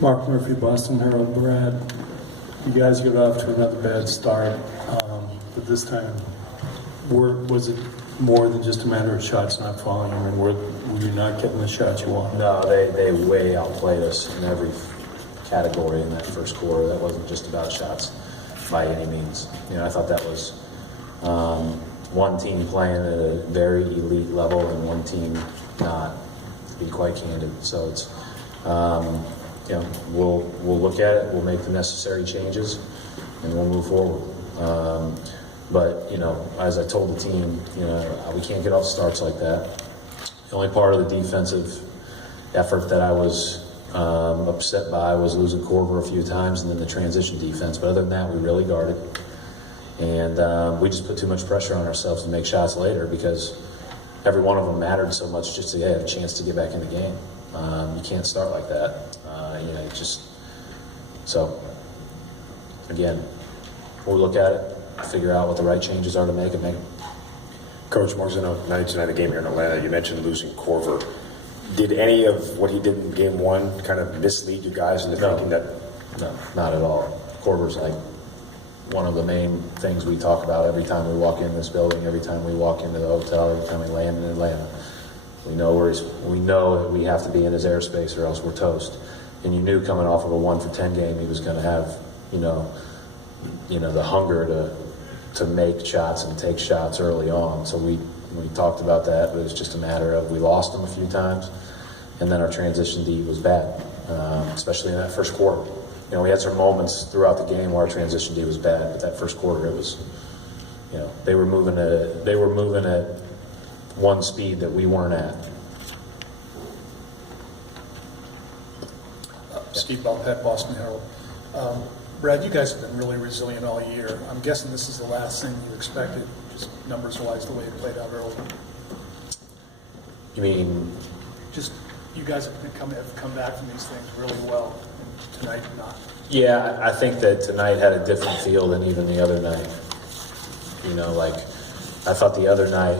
Mark Murphy, Boston Herald. Brad, you guys got off to another bad start, but this time, was it more than just a matter of shots not falling? I mean, were you not getting the shots you wanted? No, they way outplayed us in every category in that first quarter. That wasn't just about shots by any means. I thought that was one team playing at a very elite level and one team not, to be quite candid. So it's, we'll look at it, we'll make the necessary changes, and we'll move forward. But as I told the team, we can't get off starts like that. The only part of the defensive effort that I was upset by was losing Corver a few times and then the transition defense. But other than that, we really guarded. And we just put too much pressure on ourselves to make shots later because every one of them mattered so much just to have a chance to get back in the game. You can't start like that. So, again, we'll look at it, figure out what the right changes are to make and make them. Coach Marzino, tonight the game here in Atlanta, you mentioned losing Corver. Did any of what he did in game one kind of mislead you guys into thinking that? No, not at all. Corver's like one of the main things we talk about every time we walk in this building, every time we walk into the hotel, every time we land in Atlanta. We know that we have to be in his airspace or else we're toast. And you knew coming off of a 1 for 10 game, he was going to have, the hunger to make shots and take shots early on. So we talked about that, but it's just a matter of we lost him a few times, and then our transition D was bad, especially in that first quarter. We had some moments throughout the game where our transition D was bad, but that first quarter it was, they were moving at one speed that we weren't at. Steve Belpet, Boston Herald. Brad, you guys have been really resilient all year. I'm guessing this is the last thing you expected, just numbers-wise, the way it played out early. You mean? Just you guys have come back from these things really well, and tonight not. Yeah, I think that tonight had a different feel than even the other night. I thought the other night,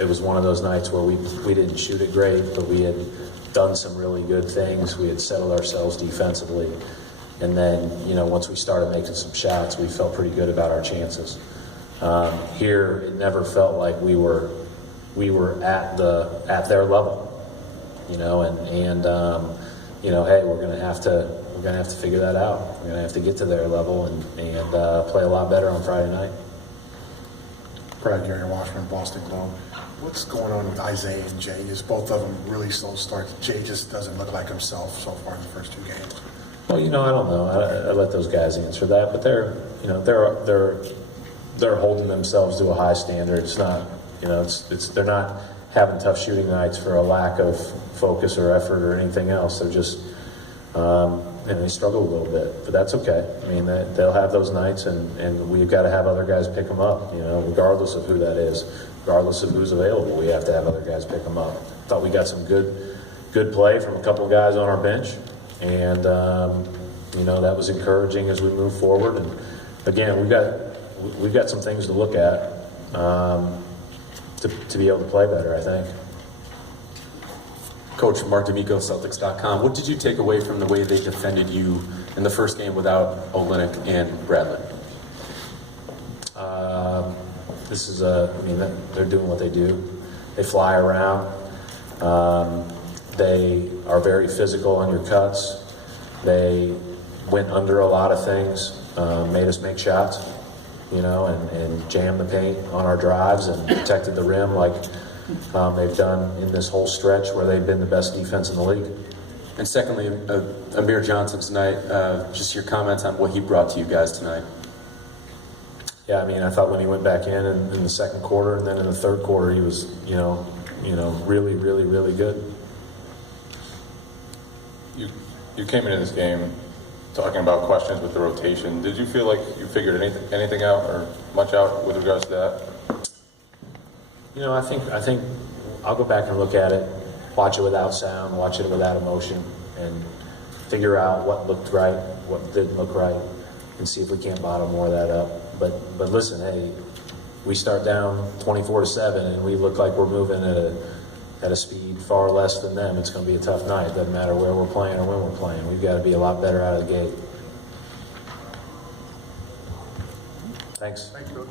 it was one of those nights where we didn't shoot it great, but we had done some really good things. We had settled ourselves defensively. And then, once we started making some shots, we felt pretty good about our chances. Here, it never felt like we were at their level, hey, we're gonna have to figure that out. We're gonna have to get to their level and play a lot better on Friday night. Brad, Gary Washburn, Boston Globe. What's going on with Isaiah and Jay? Is both of them really slow starts? Jay just doesn't look like himself so far in the first two games. Well, I don't know. I let those guys answer that, but they're holding themselves to a high standard. It's not, they're not having tough shooting nights for a lack of focus or effort or anything else. They're just, they struggle a little bit, but that's okay. I mean, they'll have those nights, and we've got to have other guys pick them up. Regardless of who that is, regardless of who's available, we have to have other guys pick them up. Thought we got some good play from a couple of guys on our bench. And that was encouraging as we move forward. And again, we've got some things to look at to be able to play better, I think. Coach Mark D'Amico, Celtics.com. What did you take away from the way they defended you in the first game without Olynyk and Bradley? They're doing what they do. They fly around. They are very physical on your cuts. They went under a lot of things, made us make shots, and jammed the paint on our drives and protected the rim like they've done in this whole stretch where they've been the best defense in the league. And secondly, Amir Johnson tonight, just your comments on what he brought to you guys tonight. Yeah, I thought when he went back in the second quarter and then in the third quarter, he was, really, really, really good. You came into this game talking about questions with the rotation. Did you feel like you figured anything out or much out with regards to that? I think I'll go back and look at it, watch it without sound, watch it without emotion, and figure out what looked right, what didn't look right, and see if we can't bottle more of that up. But listen, hey, we start down 24-7, and we look like we're moving at at a speed far less than them, it's going to be a tough night. Doesn't matter where we're playing or when we're playing. We've got to be a lot better out of the gate. Thanks. Thank you.